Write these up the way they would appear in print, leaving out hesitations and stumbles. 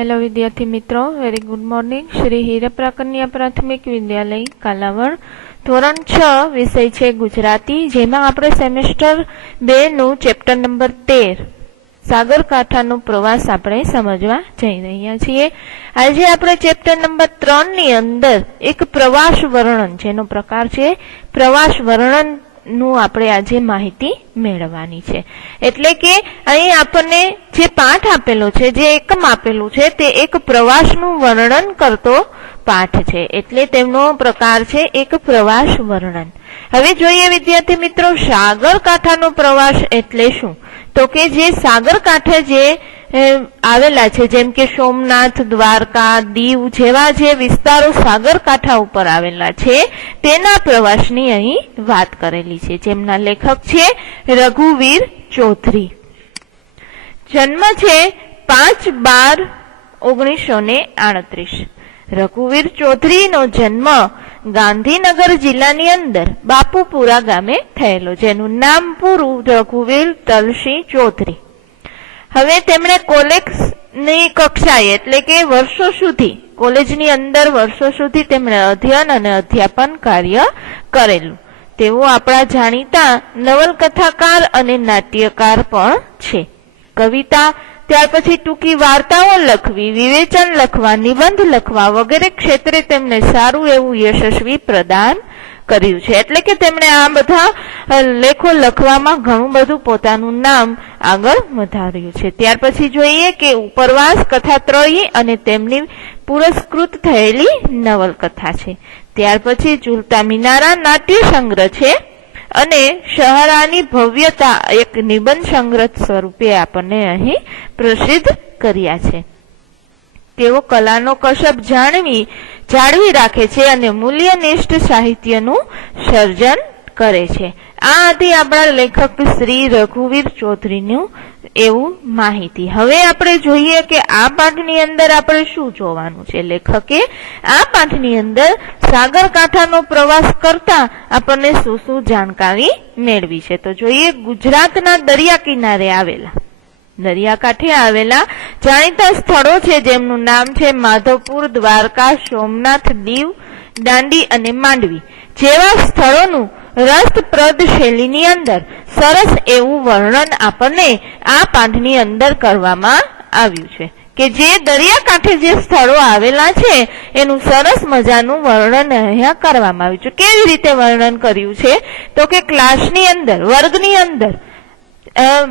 Hello विद्यार्थी मित्रों, very good morning. Shri हीरप्रा कन्या प्राथमिक विद्यालय कालावड़ धोरण 6 विषय छे गुजराती, जेमां आपणे सेमेस्टर 2 નું चेप्टर नंबर 13 सागरकांठानो प्रवास आपणे समजवा जई रह्या छीए। આજે આપણે ચેપ્ટર નંબર 3 ની અંદર એક પ્રવાસ વર્ણન જેનો પ્રકાર છે પ્રવાસ વર્ણન નું આપણે આજે માહિતી મેળવવાની છે। એટલે કે અહીં આપણને જે પાઠ આપેલો છે, જે એકમ આપેલું છે, તે એક પ્રવાસનું વર્ણન કરતો પાઠ છે, એટલે તેમનો પ્રકાર છે એક પ્રવાસ વર્ણન। હવે જોઈએ વિદ્યાર્થી મિત્રો, સાગરકાંઠાનો પ્રવાસ એટલે શું? તો કે જે સાગરકાંઠે જે આવેલા છે, જેમ કે સોમનાથ, દ્વારકા, દીવ જેવા જે વિસ્તારો સાગરકાંઠા ઉપર આવેલા છે તેના પ્રવાસની અહીં વાત કરેલી છે, જેમના લેખક છે રઘુવીર ચૌધરી। જન્મ છે 5/12/1938। રઘુવીર ચૌધરીનો જન્મ ગાંધીનગર જિલ્લાની અંદર બાપુપુરા ગામે થયેલો, જેનું નામ પૂરું રઘુવીર તલસિંહ ચૌધરી। હવે તેમણે કોલેજની કક્ષાએ એટલે કે વર્ષો સુધી કોલેજની અંદર વર્ષો સુધી તેમણે અધ્યયન અને અધ્યાપન કાર્ય કરેલું। તેઓ આપણા જાણીતા નવલકથાકાર અને નાટ્યકાર પણ છે। કવિતા, ત્યાર પછી ટૂંકી વાર્તાઓ લખવી, વિવેચન લખવા, નિબંધ લખવા વગેરે ક્ષેત્રે તેમને સારું એવું યશસ્વી પ્રદાન કર્યું છે। એટલે કે તેમણે આ બધા લેખો લખવામાં ઘણું બધું પોતાનું નામ આગળ વધાર્યું છે। ત્યાર પછી જોઈએ કે ઉપરવાસ, કથાત્રયી અને તેમની પુરસ્કૃત થયેલી નવલકથા છે। ત્યાર પછી ઝૂલતા મિનારા નાટ્ય સંગ્રહ છે અને શહેરાની ભવ્યતા એક નિબંધ સંગ્રહ સ્વરૂપે આપણને અહીં પ્રસિદ્ધ કર્યા છે। તેઓ કલાનો કસબ જાળવી રાખે છે અને મૂલ્યનિષ્ઠ સાહિત્યનું સર્જન કરે છે। આ હતી આપણા લેખક શ્રી રઘુવીર ચૌધરીનું એવું માહિતી। હવે આપણે જોઈએ કે આ પાઠની અંદર આપણે શું જોવાનું છે। લેખકે આ પાઠની અંદર સાગરકાંઠાનો પ્રવાસ કરતા આપણને શું શું જાણકારી મેળવી છે। તો જોઈએ, ગુજરાતના દરિયા કિનારે આવેલા દરિયાકાંઠે આવેલા જાણીતા સ્થળો છે, જેમનું નામ છે માધવપુર, દ્વારકા, સોમનાથ, દીવ, દાંડી અને માંડવી જેવા સ્થળોનું રસપ્રદ શૈલીની અંદર સરસ એવું વર્ણન આપણને આ પાઠની અંદર કરવામાં આવ્યું છે, કે જે દરિયાકાંઠે જે સ્થળો આવેલા છે એનું સરસ મજાનું વર્ણન અહીંયા કરવામાં આવ્યું છે। કેવી રીતે વર્ણન કર્યું છે? તો કે ક્લાસની અંદર, વર્ગની અંદર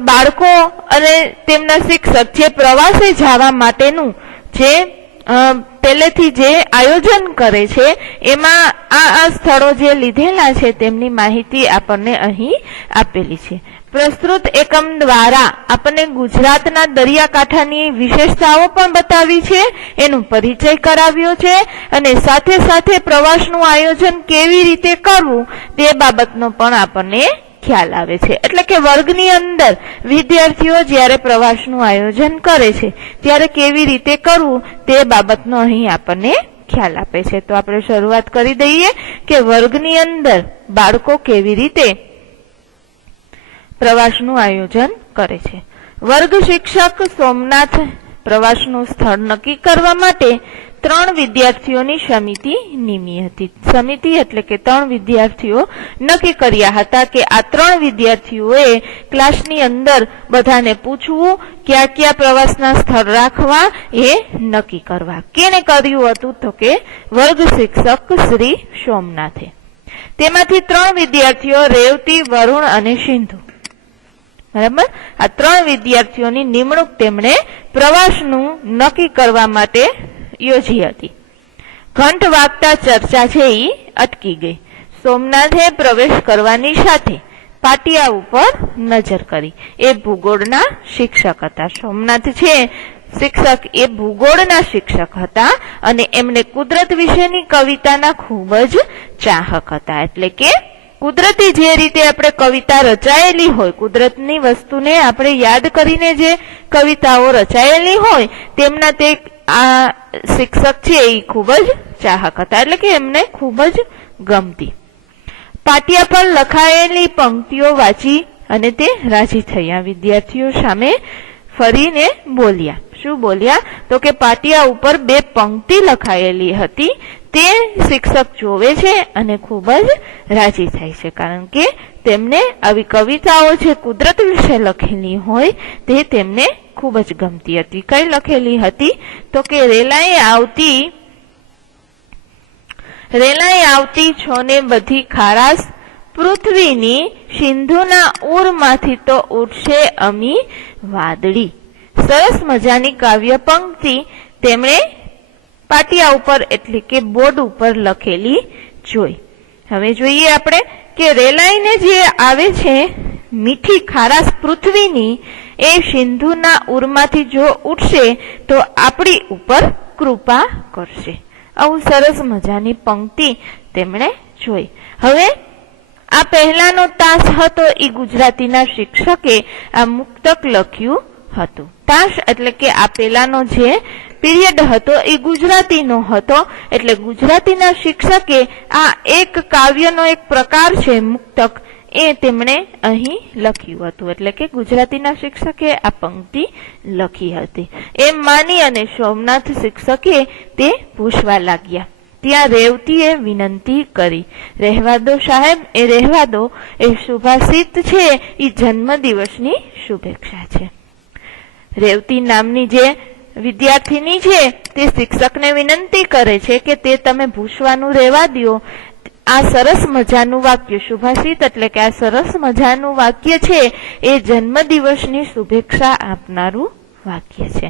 બાળકો અને તેમના શિક્ષક જે પ્રવાસે જવા માટેનું જે પહેલેથી જે આયોજન કરે છે એમાં આ સ્થળો જે લીધેલા છે તેમની માહિતી આપણને અહીં આપેલી છે। પ્રસ્તુત એકમ દ્વારા આપણને ગુજરાતના દરિયાકાંઠાની વિશેષતાઓ પણ બતાવી છે, એનો પરિચય કરાવ્યો છે અને સાથે સાથે પ્રવાસનું આયોજન કેવી રીતે કરવું તે બાબતનો પણ આપણને ખ્યાલ આવે છે। એટલે કે વર્ગની અંદર વિદ્યાર્થીઓ જ્યારે પ્રવાસનું આયોજન કરે છે ત્યારે કેવી રીતે કરવું તે બાબતનો અહીં આપણને ખ્યાલ આપે છે। તો આપણે શરૂઆત કરી દઈએ કે વર્ગની અંદર બાળકો કેવી રીતે પ્રવાસનું આયોજન કરે છે। વર્ગ શિક્ષક સોમનાથ પ્રવાસનું સ્થળ નક્કી કરવા માટે 3 વિદ્યાર્થીઓની સમિતિ નિમી હતી। સમિતિ એટલે કે 3 વિદ્યાર્થીઓ નક્કી કર્યા હતા કે આ 3 વિદ્યાર્થીઓએ ક્લાસની અંદર બધાને પૂછવું, ક્યાં ક્યાં પ્રવાસના સ્થળ રાખવા એ નક્કી કરવા। કેને કર્યું હતું? તો કે વર્ગ શિક્ષક શ્રી સોમનાથે। તેમાંથી 3 વિદ્યાર્થીઓ રેવતી, વરુણ અને સિંધુ, બરાબર, આ 3 વિદ્યાર્થીઓની નિમણૂક તેમણે પ્રવાસનું નક્કી કરવા માટે યોજી હતી। ઘંટ વાગતા ચર્ચા છે એ અટકી ગઈ। સોમનાથે પ્રવેશ કરવાની સાથે પાટિયા ઉપર નજર કરી। એ ભૂગોળના શિક્ષક હતા। સોમનાથ છે શિક્ષક, એ ભૂગોળના શિક્ષક હતા અને એમને કુદરત વિશેની કવિતાના ખૂબ જ ચાહક હતા। એટલે કે કુદરતી જે રીતે આપણે કવિતા રચાયેલી હોય, કુદરતની વસ્તુને આપણે યાદ કરીને જે કવિતાઓ રચાયેલી હોય તેમના તે આ શિક્ષક છે એ ખૂબ જ ચાહક હતા, એટલે કે એમને ખૂબ જ ગમતી। પાટિયા પર લખાયેલી પંક્તિઓ વાંચી અને તે રાજી થયા। વિદ્યાર્થીઓ સામે ફરીને બોલ્યા, શું બોલ્યા તો કે પાટિયા ઉપર 2 પંક્તિ લખાયેલી હતી તે શિક્ષક જોવે છે અને ખૂબ જ રાજી થાય છે, કારણ કે તેમને આવી કવિતાઓ જે કુદરત વિશે લખેલી હોય તે તેમને ખૂબ જ ગમતી હતી. કઈ લખેલી હતી તો કે રેલાએ આવતી છોને બધી ખારાશ, પૃથ્વીની સિંધુના ઉરમાંથી તો ઉઠશે અમી વાદળી. સરસ મજાની કાવ્ય પંક્તિ તેમણે પાટિયા ઉપર એટલે કે બોર્ડ ઉપર લખેલી જોઈ. હવે જોઈએ આપણે કે રેલાઈને જે આવે છે મીઠી ખારાશ પૃથ્વીની એ સિંધુના ઉરમાંથી જો ઉઠશે તો આપણી ઉપર કૃપા કરશે. આવું સરસ મજાની પંક્તિ તેમણે જોઈ. હવે આ પહેલાનો તાસ હતો એ ગુજરાતીના શિક્ષકે આ મુક્તક લખ્યું હતું. તાસ એટલે કે આ પહેલાનો જે પીરિયડ હતો એ ગુજરાતીનો હતો, એટલે ગુજરાતીના શિક્ષકે આ એક કાવ્યનો એક પ્રકાર છે મુક્તક એ તેમણે અહીં લખ્યું હતું, એટલે કે ગુજરાતીના શિક્ષકે આ પંક્તિ લખી હતી. એમ માની અને સોમનાથ શિક્ષકે તે પૂછવા લાગ્યા. ત્યાં રેવતીએ વિનંતી કરી, રહેવા દો સાહેબ, એ રહેવા દો, એ સુભાષિત છે એ જન્મદિવસની શુભેચ્છા છે. રેવતી નામની જે વિદ્યાર્થીની છે તે શિક્ષકને વિનંતી કરે છે કે તે તમે ભૂસવાનું રહેવા દો. આ સરસ મજાનું વાક્ય સુભાષિત એટલે કે આ સરસ મજાનું વાક્ય છે એ જન્મદિવસની શુભેચ્છા આપનારું વાક્ય છે.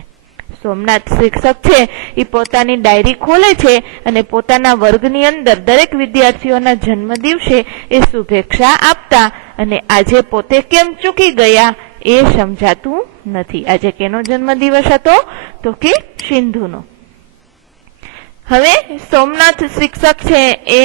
સોમનાથ શિક્ષક છે એ પોતાની ડાયરી ખોલે છે અને પોતાના વર્ગની અંદર દરેક વિદ્યાર્થીઓના જન્મદિવસે એ શુભેચ્છા આપતા અને આજે પોતે કેમ ચૂકી ગયા એ સમજાતું નથી. આજે કેનો જન્મદિવસ હતો તો કે સિંધુનો. હવે સોમનાથ શિક્ષક છે એ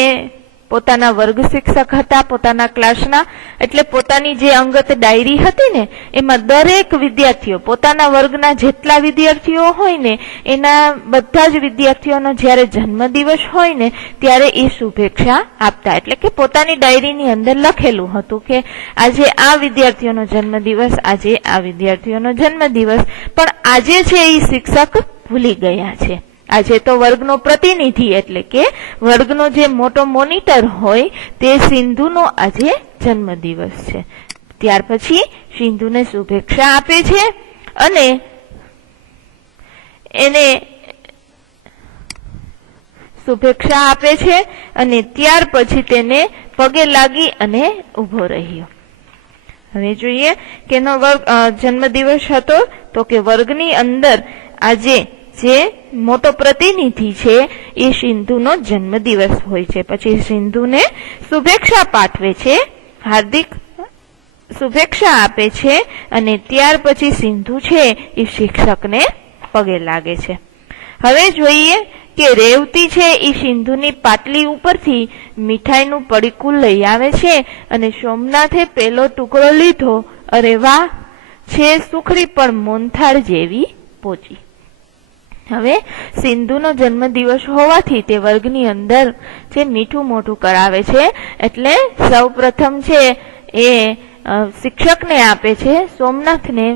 પોતાના વર્ગ શિક્ષક હતા પોતાના ક્લાસના, એટલે પોતાની જે અંગત ડાયરી હતી ને એમાં દરેક વિદ્યાર્થીઓ પોતાના વર્ગના જેટલા વિદ્યાર્થીઓ હોય ને એના બધા જ વિદ્યાર્થીઓનો જ્યારે જન્મદિવસ હોય ને ત્યારે એ શુભેચ્છા આપતા. એટલે કે પોતાની ડાયરીની અંદર લખેલું હતું કે આજે આ વિદ્યાર્થીઓનો જન્મદિવસ, આજે આ વિદ્યાર્થીઓનો જન્મદિવસ, પણ આજે છે એ શિક્ષક ભૂલી ગયા છે. આજે તો વર્ગનો પ્રતિનિધિ એટલે કે વર્ગનો જે મોટો મોનિટર હોય તે સિંધુનો આજે જન્મદિવસ છે. ત્યાર પછી સિંધુને શુભેચ્છા આપે છે અને એને શુભેચ્છા આપે છે અને ત્યાર પછી તેને પગે લાગી અને ઉભો રહ્યો. હવે જોઈએ કે એનો જન્મદિવસ હતો તો કે વર્ગની અંદર આજે જે મોટો પ્રતિનિધિ છે એ સિંધુનો જન્મદિવસ હોય છે. પછી સિંધુને શુભેચ્છા પાઠવે છે, હાર્દિક શુભેચ્છા આપે છે અને ત્યાર પછી સિંધુ છે એ શિક્ષકને પગે લાગે છે. હવે જોઈએ કે રેવતી છે એ સિંધુની પાટલી ઉપરથી મીઠાઈનું પડીકું લઈ આવે છે અને સોમનાથે પેલો ટુકડો લીધો. અરે વાહ, છે સુખડી પણ મોનથાળ જેવી પોચી. હવે સિંધુનો જન્મદિવસ હોવાથી તે વર્ગની અંદર જે મીઠું મોઢું કરાવે છે, એટલે સૌ પ્રથમ છે એ શિક્ષકને આપે છે. સોમનાથને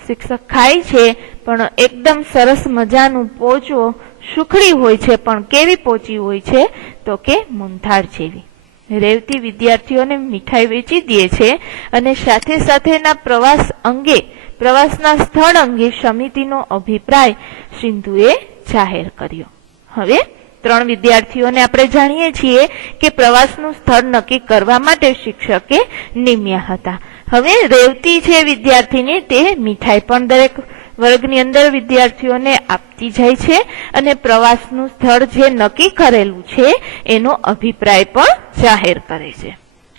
શિક્ષક ખાય છે પણ એકદમ સરસ મજાનું પોચો સુખડી હોય છે, પણ કેવી પોચી હોય છે તો કે મોનથાળ જેવી. રેવતી વિદ્યાર્થીઓને મીઠાઈ વેચી દે છે અને સાથે સાથેના પ્રવાસના સ્થળ અંગે સમિતિનો અભિપ્રાય સિંધુએ જાહેર કર્યો. હવે 3 વિદ્યાર્થીઓને આપણે જાણીએ છીએ કે પ્રવાસનું સ્થળ નક્કી કરવા માટે શિક્ષકે નિમ્યા હતા. હવે રેવતી છે વિદ્યાર્થીની તે મીઠાઈ પણ દરેક વર્ગની અંદર વિદ્યાર્થીઓને આપતી જાય છે અને પ્રવાસનું સ્થળ જે નક્કી કરેલું છે એનો અભિપ્રાય પણ જાહેર કરે છે.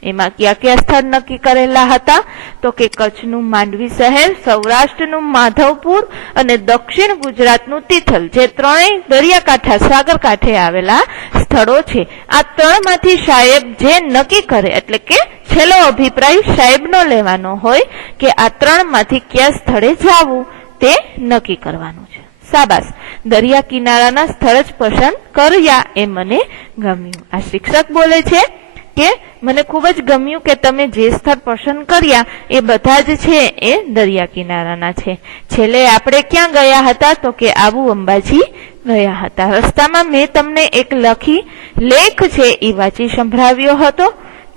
એમાં કયા કયા સ્થળ નક્કી કરેલા હતા તો કે કચ્છનું માંડવી શહેર, સૌરાષ્ટ્રનું માધવપુર અને દક્ષિણ ગુજરાતનું તિથલ, જે 3 દરિયાકાંઠા સાગર કાંઠે આવેલા સ્થળો છે. આ 3 માંથી સાહેબ જે નક્કી કરે એટલે કે છેલ્લો અભિપ્રાય સાહેબનો લેવાનો હોય કે આ 3 માંથી કયા સ્થળે જવું તે નક્કી કરવાનું છે. શાબાશ, દરિયા કિનારાના સ્થળ જ પસંદ કર્યા એ મને ગમ્યું. આ શિક્ષક બોલે છે કે મને ખૂબ જ ગમ્યું કે તમે જે સ્થળ પસંદ કર્યા એ બધા જ છે એ દરિયા કિનારાના છે. છેલ્લે આપણે ક્યાં ગયા હતા? તો કે આબુ અંબાજી ગયા હતા. રસ્તામાં મેં તમને એક લેખ છે એ વાંચી સંભળાવ્યો હતો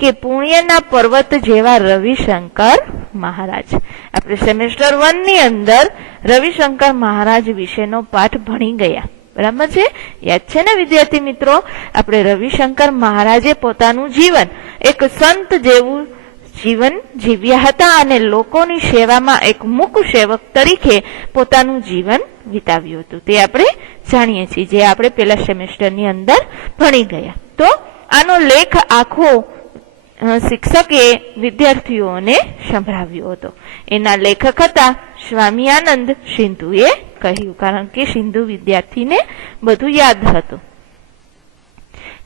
કે પુણ્યના પર્વત જેવા રવિશંકર મહારાજ. આપણે સેમેસ્ટર 1 ની અંદર રવિશંકર મહારાજ વિશેનો પાઠ ભણી ગયા. બરાબર છે? યાદ છે ને વિદ્યાર્થી મિત્રો? આપણે રવિશંકર મહારાજે પોતાનું જીવન એક સંત જેવું જીવન જીવ્યા હતા અને લોકોની સેવામાં એક મૂક સેવક તરીકે પોતાનું જીવન વિતાવ્યું હતું. તે આપણે જાણીએ છીએ, જે આપણે પેલા સેમેસ્ટરની અંદર ભણી ગયા. તો આનો લેખ આખો શિક્ષકે વિદ્યાર્થીઓને સંભળાવ્યો હતો. એના લેખક હતા સ્વામી આનંદ સિંધુએ કહ્યું, કારણ કે સિંધુ વિદ્યાર્થીને બધું યાદ હતું.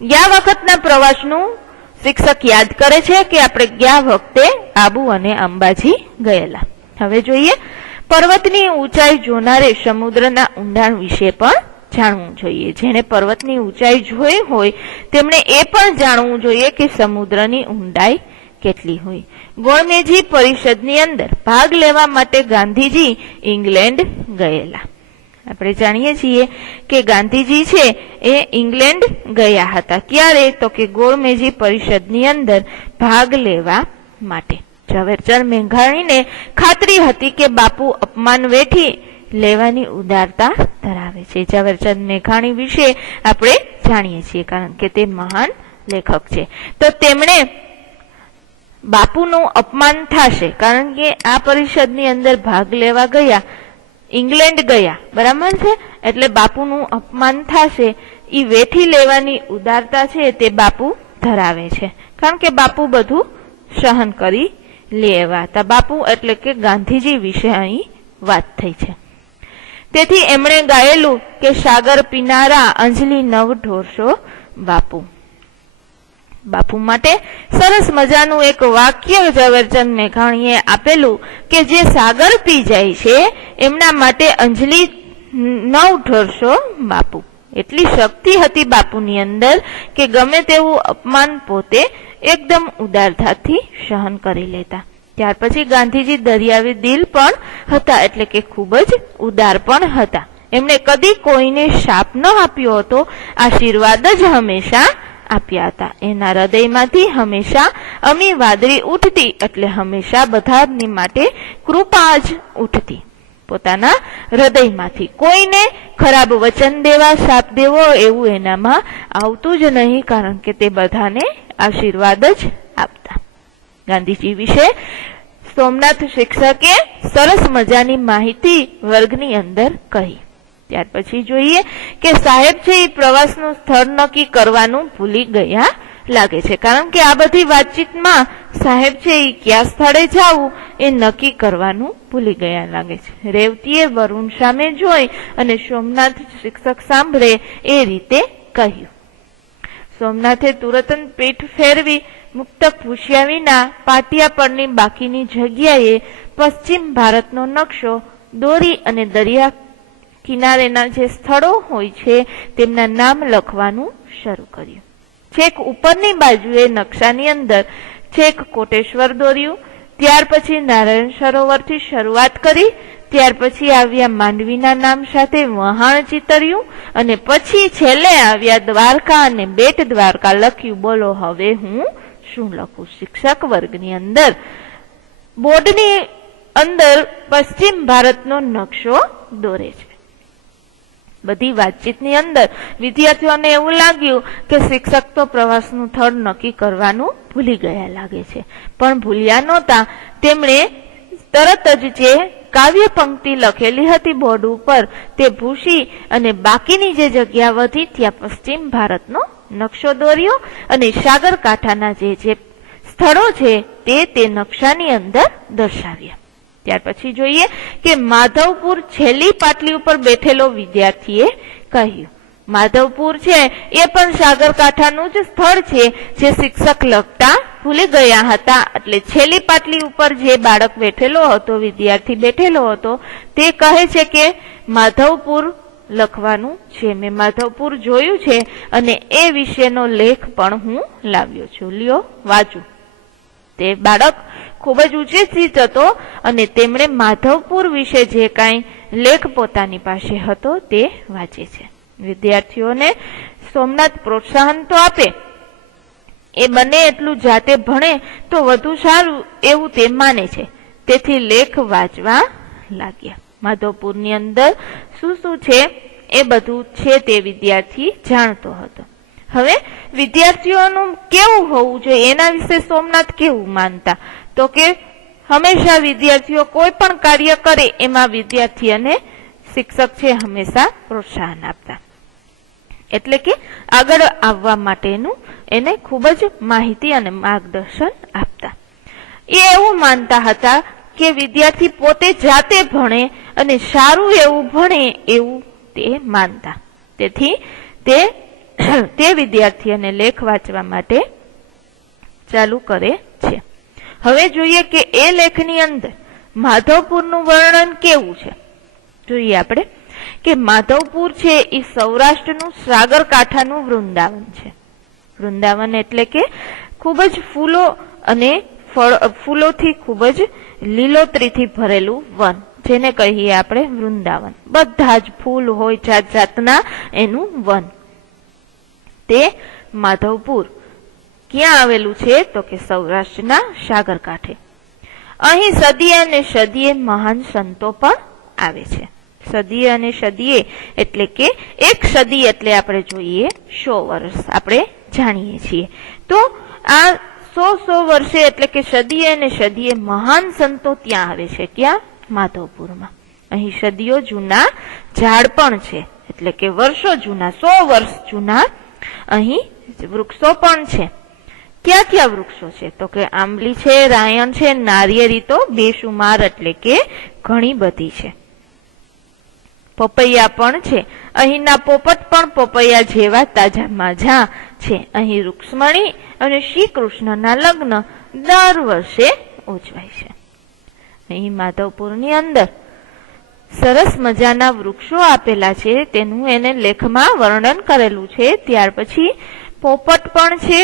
ગયા વખતના પ્રવાસનું શિક્ષક યાદ કરે છે કે આપણે ગયા વખતે આબુ અને અંબાજી ગયેલા. હવે જોઈએ, પર્વતની ઊંચાઈ જોનારે સમુદ્રના ઊંડાણ વિશે પણ જાણવું જોઈએ. જેણે પર્વતની ઊંચાઈ જોઈ હોય તેમણે એ પણ જાણવું જોઈએ કે સમુદ્રની ઊંડાઈ કેટલી હોય. ગોળમેજી પરિષદની અંદર ભાગ લેવા માટે ગાંધીજી ઇંગ્લેન્ડ ગયેલા. આપણે જાણીએ છીએ કે ગાંધીજી છે એ ઇંગ્લેન્ડ ગયા હતા. ક્યારે? તો કે ગોળમેજી પરિષદની અંદર ભાગ લેવા માટે. ઝવેરચંદ મેઘાણીને ખાતરી હતી કે બાપુ અપમાન વેઠી લેવાની ઉદારતા ધરાવે છે. ઝવેરચંદ મેઘાણી વિશે આપણે જાણીએ છીએ, કારણ કે તે મહાન લેખક છે. તો તેમણે બાપુનું અપમાન થશે, કારણ કે આ પરિષદની અંદર ભાગ લેવા ગયા, ઇંગ્લેન્ડ ગયા, બરાબર છે? એટલે બાપુનું અપમાન થશે એ વેઠી લેવાની ઉદારતા છે તે બાપુ ધરાવે છે, કારણ કે બાપુ બધું સહન કરી લેવા હતા. બાપુ એટલે કે ગાંધીજી વિશે અહીં વાત થઈ છે. તેથી એમણે ગાયેલું કે સાગર પીનારા અંજલિ નવ ઢોરશો બાપુ. બાપુ માટે સરસ મજાનું એક વાક્ય ઝવેરચંદ મેઘાણીએ આપેલું કે જે સાગર પી જાય છે એમના માટે અંજલિ નવ ઢોરશો બાપુ. એટલી શક્તિ હતી બાપુની અંદર કે ગમે તેવું અપમાન પોતે એકદમ ઉદારતાથી સહન કરી લેતા. ત્યાર પછી ગાંધીજી દરિયાવી દિલ પણ હતા, એટલે કે ખૂબ જ ઉદાર પણ હતા. એમણે કદી કોઈને શાપ ન આપ્યો હતો, આશીર્વાદ જ હંમેશા આપ્યા હતા. એના હૃદયમાંથી હંમેશા અમી વાદળી ઉઠતી, એટલે હંમેશા બધાની માટે કૃપા જ ઉઠતી. પોતાના હૃદયમાંથી કોઈને ખરાબ વચન દેવા, શાપ દેવો એવું એનામાં આવતું જ નહીં, કારણ કે તે બધાને આશીર્વાદ જ આપતા. ગાંધીજી વિશે સોમનાથ શિક્ષકે સરસ મજાની માહિતી વર્ગની અંદર કહી. ત્યાર પછી જોઈએ કે સાહેબ છે એ પ્રવાસનું સ્થળ નક્કી કરવાનું ભૂલી ગયા લાગે છે, કારણ કે આ બધી વાતચીતમાં સાહેબ છે એ કયા સ્થળે જવું એ નક્કી કરવાનું ભૂલી ગયા લાગે છે. રેવતીએ વરુણ સામે જોઈ અને સોમનાથ શિક્ષક સાંભળે એ રીતે કહ્યું. સોમનાથે તુરત પીઠ ફેરવી મુક્તક પૂછ્યા વિના પાટિયા પરની બાકીની જગ્યાએ પશ્ચિમ ભારતનો નકશો દોરી અને દરિયા કિનારેના જે સ્થળો હોય છે તેમના નામ લખવાનું શરૂ કર્યું. છેક ઉપરની બાજુએ નકશાની અંદર છેક કોટેશ્વર દોર્યું, ત્યાર પછી નારાયણ સરોવરથી શરૂઆત કરી, ત્યાર પછી આવ્યા માંડવીના નામ સાથે વહાણ ચિતર્યું અને પછી છેલ્લે આવ્યા દ્વારકા અને બેટ દ્વારકા લખ્યું. બોલો હવે હું શું લખું? શિક્ષક વર્ગની અંદર બોર્ડની અંદર પશ્ચિમ ભારતનો નકશો દોરે છે. બધી વાતચીતની અંદર વિદ્યાર્થીઓને એવું લાગ્યું કે શિક્ષક તો પ્રવાસનું સ્થળ નક્કી કરવાનું ભૂલી ગયા લાગે છે, પણ ભૂલ્યા નહોતા. તેમણે તરત જ જે કાવ્ય પંક્તિ લખેલી હતી બોર્ડ ઉપર તે ભૂસી અને બાકીની જે જગ્યા વધી ત્યાં પશ્ચિમ ભારતનો નકશો દોર્યો અને સાગરકાંઠાના જે સ્થળો છે તે નકશાની અંદર દર્શાવ્યા. ત્યાર પછી જોઈએ કે માધવપુર છેલ્લી પાટલી ઉપર બેઠેલો વિદ્યાર્થીએ કહ્યું. માધવપુર છે એ પણ સાગરકાંઠાનું જ સ્થળ છે જે શિક્ષક લખતા ભૂલી ગયા હતા. એટલે છેલ્લી પાટલી ઉપર જે બાળક બેઠેલો હતો, વિદ્યાર્થી બેઠેલો હતો, તે કહે છે કે માધવપુર લખવાનું છે. મેં માધવપુર જોયું છે અને એ વિશેનો લેખ પણ હું લાવ્યો છું. લ્યો વાંચું. તે બાળક ખૂબ જ ઉચેશિત હતો અને તેમણે માધવપુર વિશે જે કાંઈ લેખ પોતાની પાસે હતો તે વાંચે છે. વિદ્યાર્થીઓને સોમનાથ પ્રોત્સાહન તો આપે, એ બને એટલું જાતે ભણે તો વધુ સારું એવું તે માને છે. તેથી લેખ વાંચવા લાગ્યા. માધવપુરની અંદર શું શું છે એ બધું છે તે વિદ્યાર્થી જાણતો હતો. હવે વિદ્યાર્થીઓનું કેવું હોવું જોઈએ એના વિશે સોમનાથ કેવું માનતા, તો કે હંમેશા વિદ્યાર્થીઓ કોઈ પણ કાર્ય કરે એમાં વિદ્યાર્થી અને શિક્ષક છે હંમેશા પ્રોત્સાહન આપતા, એટલે કે આગળ આવવા માટેનું એને ખૂબ જ માહિતી અને માર્ગદર્શન આપતા. એ એવું માનતા હતા કે વિદ્યાર્થી પોતે જાતે ભણે અને સારું એવું ભણે એવું તે માનતા. તેથી તે વિદ્યાર્થીઓને લેખ વાંચવા માટે ચાલુ કરે છે. હવે જોઈએ કે એ લેખની અંદર માધવપુરનું વર્ણન કેવું છે. જોઈએ આપણે કે માધવપુર છે એ સૌરાષ્ટ્રનું સાગરકાંઠાનું વૃંદાવન છે. વૃંદાવન એટલે કે ખૂબ જ ફૂલો અને ફૂલોથી ખૂબ જ લીલોતરીથી ભરેલું વન, જેને કહીએ આપણે વૃંદાવન. બધા જ ફૂલ હોય, જાત જાતના એનું વન. તે માધવપુર ક્યાં આવેલું છે તો કે સૌરાષ્ટ્રના સાગરકાંઠે. અહીં સદીએ અને સદીએ મહાન સંતો પણ આવે છે. સદીએ અને સદીએ એટલે કે એક સદી એટલે આપણે જોઈએ 100 વર્ષ, આપણે જાણીએ છીએ. તો આ 100 વર્ષે એટલે કે સદીએ અને સદીએ મહાન સંતો ત્યાં આવે છે. ક્યાં? માધવપુરમાં. અહીં સદીઓ જૂના ઝાડ પણ છે, એટલે કે વર્ષો જૂના, 100 વર્ષ જૂના અહીં વૃક્ષો પણ છે. ક્યાં ક્યાં વૃક્ષો છે તો કે આંબલી છે, રાયણ છે, નારિયેળી તો બેશુમાર એટલે કે ઘણી બધી છે. પપૈયા પણ છે. અહીંના પોપટ પણ પપૈયા જેવા તાજા માજા છે. અહીં રૂક્ષ્મણી અને શ્રી કૃષ્ણના લગ્ન દર વર્ષે ઉજવાય છે. અહીં માધવપુરની અંદર સરસ મજાના વૃક્ષો આપેલા છે, તેનું એને લેખમાં વર્ણન કરેલું છે. ત્યાર પછી પોપટ પણ છે,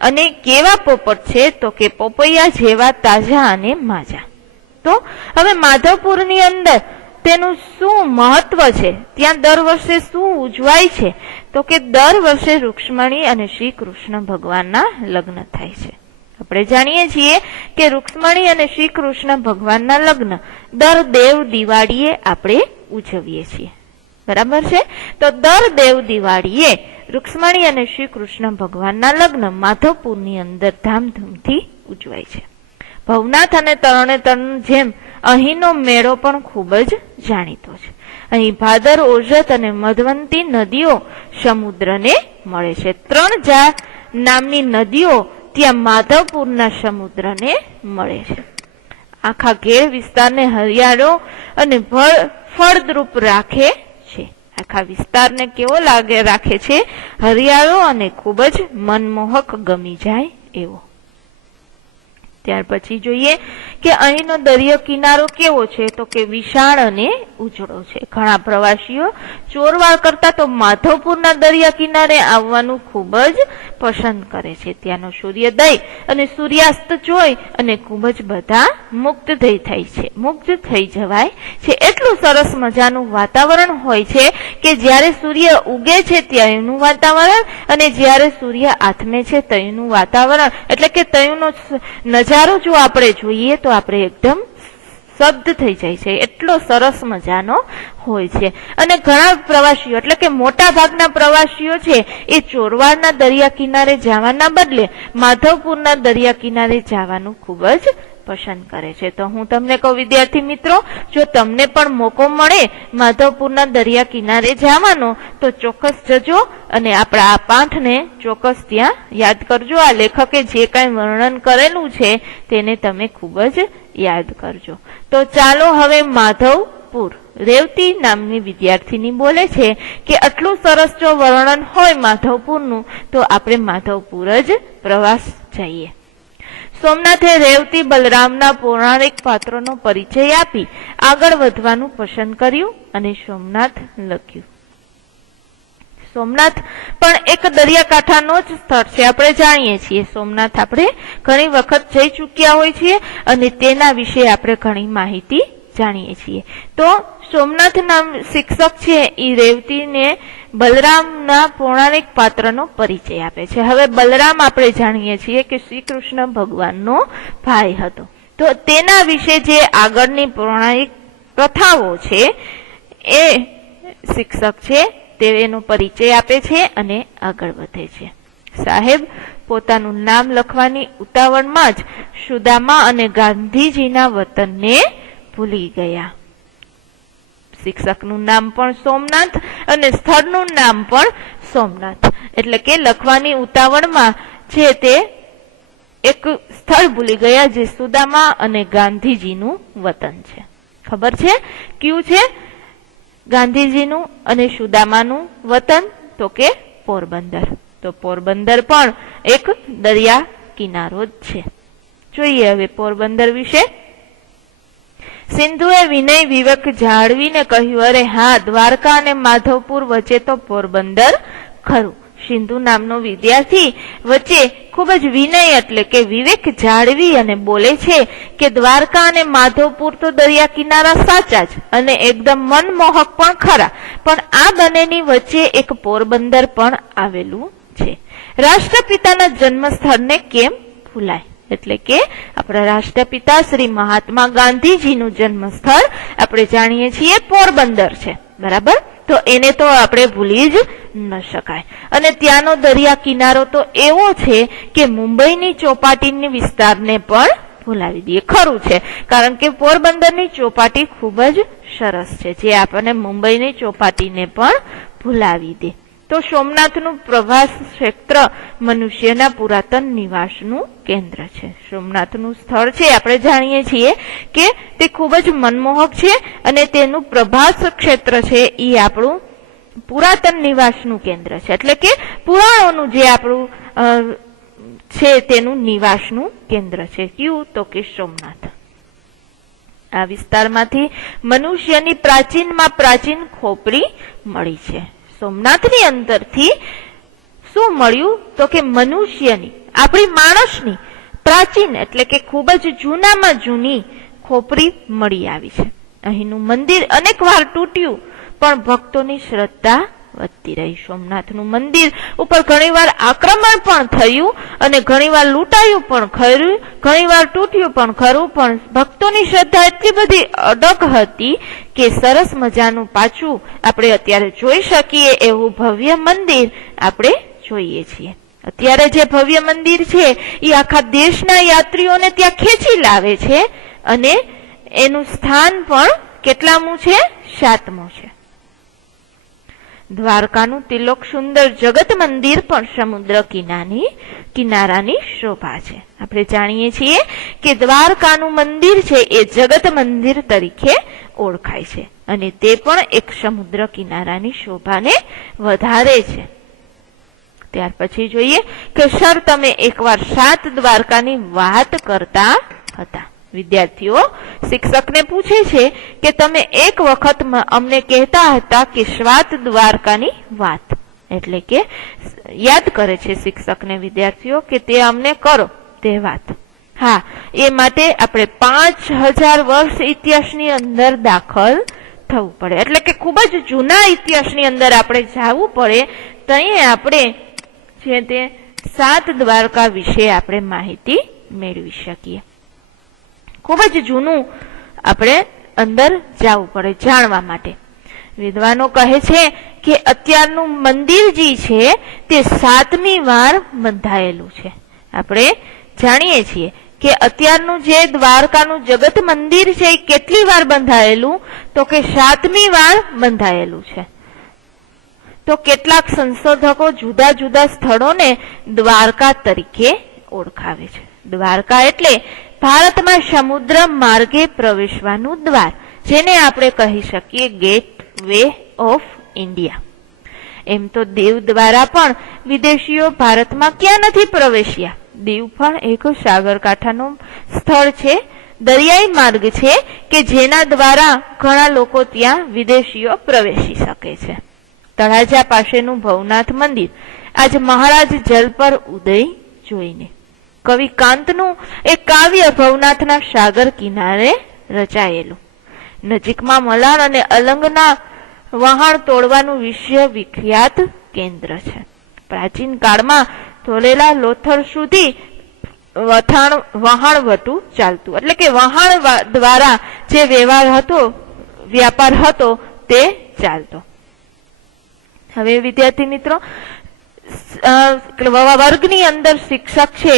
અને કેવા પોપટ છે તો કે પપૈયા જેવા તાજા અને માજા. તો હવે માધવપુરની અંદર તેનું શું મહત્વ છે, ત્યાં દર વર્ષે શું ઉજવાય છે તો કે દર વર્ષે રૂક્ષ્મણી અને શ્રી કૃષ્ણ ભગવાનના લગ્ન થાય છે. આપણે જાણીએ છીએ કે રૂક્ષ્મણી અને શ્રી કૃષ્ણ ભગવાનના લગ્ન દર દેવ દિવાળીએ આપણે ઉજવીએ છીએ, બરાબર છે. તો દર દેવ દિવાળીએ રૂક્ષ્મણી અને શ્રી કૃષ્ણ ભગવાનના લગ્ન માધવપુરની અંદર ધામધૂમથી ઉજવાય છે. ભવનાથ અને તરણેતરની જેમ અહીંનો મેળો પણ ખૂબ જ જાણીતો છે. અહીં ભાદર, ઓજત અને મધવંતી નદીઓ સમુદ્રને મળે છે. 3 નામની નદીઓ ત્યાં માધવપુરના સમુદ્રને મળે છે. આખા ઘેર વિસ્તારને હરિયાળો અને ફળદ્રુપ રાખે છે. આખા વિસ્તારને કેવો રાખે છે? હરિયાળો અને ખૂબ જ મનમોહક, ગમી જાય એવો. ત્યાર પછી જોઈએ કે અહીંનો દરિયો કિનારો કેવો છે તો કે વિશાળ અને ઉજળો છે. ઘણા પ્રવાસીઓ ચોરવાડ કરતા તો માધવપુરના દરિયા કિનારે આવવાનું ખૂબ જ પસંદ કરે છે. ત્યાંનો સૂર્યોદય અને સૂર્યાસ્ત જોઈ અને ખૂબ જ બધા મુગ્ધ થઈ જવાય છે. એટલું સરસ મજાનું વાતાવરણ હોય છે કે જ્યારે સૂર્ય ઉગે છે ત્યાંનું વાતાવરણ અને જ્યારે સૂર્ય આથમે છે ત્યાંનું વાતાવરણ, એટલે કે ત્યાંનો નજારો જો આપણે જોઈએ તો આપણે એકદમ શબ્દ થઈ જાય છે. એટલો સરસ મજાનો હોય છે. અને ઘણા પ્રવાસીઓ એટલે કે મોટા ભાગના પ્રવાસીઓ છે એ ચોરવાડના દરિયા કિનારે જવાના બદલે માધવપુરના દરિયા કિનારે જવાનું ખૂબ જ પસંદ કરે છે. તો હું તમને કહું વિદ્યાર્થી મિત્રો, જો તમને પણ મોકો મળે માધવપુરના દરિયા કિનારે જવાનો તો ચોક્કસ જજો અને આપણા આ પાઠને ચોક્કસ ત્યાં યાદ કરજો. આ લેખકે જે કાંઈ વર્ણન કરેલું છે તેને તમે ખૂબ જ યાદ કરજો. તો ચાલો હવે માધવપુર રેવતી નામની વિદ્યાર્થીની બોલે છે કે આટલું સરસ જો વર્ણન હોય માધવપુરનું તો આપણે માધવપુર જ પ્રવાસ જઈએ. સોમનાથે રેવતી બલરામના પૌરાણિક પાત્રોનો પરિચય આપી આગળ વધવાનું પસંદ કર્યું અને સોમનાથ લખ્યું. સોમનાથ પણ એક દરિયાકાંઠાનો જ સ્થળ છે, આપણે જાણીએ છીએ. સોમનાથ આપણે ઘણી વખત જઈ ચૂક્યા હોય છીએ અને તેના વિશે આપણે ઘણી માહિતી જાણીએ છીએ. તો સોમનાથ નામ શિક્ષક છે એ રેવતીને બલરામના પૌરાણિક પાત્રનો પરિચય આપે છે. હવે બલરામ આપણે જાણીએ છીએ કે શ્રી કૃષ્ણ ભગવાનનો ભાઈ હતો. તો તેના વિશે જે આગળની પૌરાણિક કથાઓ છે એ શિક્ષક છે તેનો પરિચય આપે છે અને આગળ વધે છે. સાહેબ પોતાનું નામ લખવાની ઉતાવળમાં જ સુદામા અને ગાંધીજીના વતનને ભૂલી ગયા. શિક્ષકનું નામ પણ સોમનાથ અને સ્થળનું નામ પણ સોમનાથ, એટલે કે લખવાની ઉતાવળમાં છે તે એક સ્થળ ભૂલી ગયા જે સુદામા અને ગાંધીજીનું વતન છે. ખબર છે કયું છે ગાંધીજીનું અને સુદામાનું વતન? તો કે પોરબંદર. તો પોરબંદર પણ એક દરિયા કિનારો જ છે. જોઈએ હવે પોરબંદર વિશે. સિંધુએ વિનય વિવેક જાળવીને કહ્યું, અરે હા, દ્વારકા અને માધવપુર વચ્ચે તો પોરબંદર ખરું. સિંધુ નામનો વિદ્યાર્થી વચ્ચે ખૂબ જ વિનય એટલે કે વિવેક જાળવી અને બોલે છે કે દ્વારકા અને માધવપુર તો દરિયા કિનારા સાચા જ અને એકદમ મનમોહક પણ ખરા, પણ આ બંનેની વચ્ચે એક પોરબંદર પણ આવેલું છે. રાષ્ટ્રપિતાના જન્મ સ્થળને કેમ ભૂલાય? એટલે કે આપણા રાષ્ટ્રપિતા શ્રી મહાત્મા ગાંધીજીનું જન્મ સ્થળ આપણે જાણીએ છીએ પોરબંદર છે, બરાબર? તો એને તો આપણે ભૂલી જ ન શકાય. અને ત્યાંનો દરિયા કિનારો તો એવો છે કે મુંબઈની ચોપાટીની વિસ્તારને પણ ભૂલાવી દઈએ. ખરું છે, કારણ કે પોરબંદરની ચોપાટી ખૂબ જ સરસ છે જે આપણને મુંબઈની ચોપાટીને પણ ભૂલાવી દે. તો સોમનાથનું પ્રવાસ ક્ષેત્ર મનુષ્યના પુરાતન નિવાસનું કેન્દ્ર છે. સોમનાથનું સ્થળ છે આપણે જાણીએ છીએ કે તે ખૂબ જ મનમોહક છે અને તેનું પ્રભાસ ક્ષેત્ર છે એ આપણું પુરાતન નિવાસનું કેન્દ્ર છે, એટલે કે પુરાણોનું જે આપણું છે તેનું નિવાસનું કેન્દ્ર છે. કયું? તો કે સોમનાથ. આ વિસ્તારમાંથી મનુષ્યની પ્રાચીનમાં પ્રાચીન ખોપરી મળી છે. સોમનાથની અંદરથી શું મળ્યું? તો કે મનુષ્યની, આપણી માણસની પ્રાચીન એટલે કે ખૂબ જ જૂનામાં જૂની ખોપરી મળી આવી છે. અહીંનું મંદિર અનેક વાર તૂટ્યું પણ ભક્તોની શ્રદ્ધા વધતી રહી. સોમનાથનું મંદિર ઉપર ઘણીવાર આક્રમણ પણ થયું અને ઘણીવાર લૂંટાયું પણ ખરું, ઘણીવાર તૂટ્યું પણ ખરું, પણ ભક્તોની શ્રદ્ધા એટલી બધી અડગ હતી કે સરસ મજાનું પાછું આપણે અત્યારે જોઈ શકીએ એવું ભવ્ય મંદિર આપણે જોઈએ છીએ. અત્યારે જે ભવ્ય મંદિર છે એ આખા દેશના યાત્રીઓને ત્યાં ખેંચી લાવે છે અને એનું સ્થાન પણ કેટલામું છે? 7મું છે. દ્વારકાનું તિલોક સુંદર જગત મંદિર પણ સમુદ્ર કિનારાની શોભા છે. આપણે જાણીએ છીએ કે દ્વારકાનું મંદિર છે એ જગત મંદિર તરીકે ઓળખાય છે અને તે પણ એક સમુદ્ર કિનારાની શોભાને વધારે છે. ત્યાર પછી જોઈએ કે સર તમે એકવાર 7 દ્વારકાની વાત કરતા હતા. વિદ્યાર્થીઓ શિક્ષકને પૂછે છે કે તમે એક વખત અમને કહેતા હતા કે 7 દ્વારકાની વાત, એટલે કે યાદ કરે છે શિક્ષકને વિદ્યાર્થીઓ કે તે અમને કરો તે વાત. હા, એ માટે આપણે 5000 વર્ષ ઇતિહાસની અંદર દાખલ થવું પડે, એટલે કે ખૂબ જ જૂના ઇતિહાસની અંદર આપણે જવું પડે. ત્યાં આપણે છે તે 7 દ્વારકા વિશે આપણે માહિતી મેળવી શકીએ. ખૂબ જ જૂનું આપણે અંદર જવું પડે જાણવા માટે. વિદ્વાનો કહે છે કે અત્યારનું મંદિર જે છે તે 7મી વાર બંધાયેલું છે. આપણે જાણીએ છીએ કે અત્યારનું જે દ્વારકાનું જગત મંદિર છે એ કેટલી વાર બંધાયેલું? તો કે 7મી વાર બંધાયેલું છે. તો કેટલાક સંશોધકો જુદા જુદા સ્થળોને દ્વારકા તરીકે ઓળખાવે છે. દ્વારકા એટલે ભારતમાં સમુદ્ર માર્ગે પ્રવેશવાનું દ્વાર, જેને આપણે કહી શકીએ ગેટ વે ઓફ ઇન્ડિયા. એમ તો દીવ દ્વારા પણ વિદેશીઓ ભારતમાં ક્યાં નથી પ્રવેશ્યા. દીવ પણ એક સાગરકાંઠાનું સ્થળ છે, દરિયાઈ માર્ગ છે કે જેના દ્વારા ઘણા લોકો ત્યાં વિદેશીઓ પ્રવેશી શકે છે. તળાજા પાસેનું ભવનાથ મંદિર આજ મહારાજ જલ પર ઉદય જોઈને. કવિ કાંતનું એક કાવ્ય ભવનાથના સાગર કિનારે રચાયેલું. નજીકમાં મલાણ અને અલંગના વહાણ તોડવાનું વિશ્વ વિખ્યાત કેન્દ્ર છે. પ્રાચીન કાળમાં ધોલેલા લોથલ સુધી વહાણવટું ચાલતું, એટલે કે વહાણ દ્વારા જે વ્યાપાર હતો તે ચાલતો. હવે વિદ્યાર્થી મિત્રો, વર્ગની અંદર શિક્ષક છે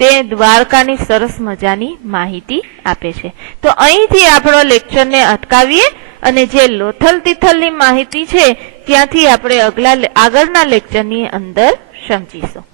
તે દ્વારકાની સરસ મજાની માહિતી આપે છે. તો અહીંથી આપણો લેક્ચરને અટકાવીએ અને જે લોથલ તિથલની માહિતી છે ત્યાંથી આપણે આગળના લેક્ચરની અંદર સમજીશું.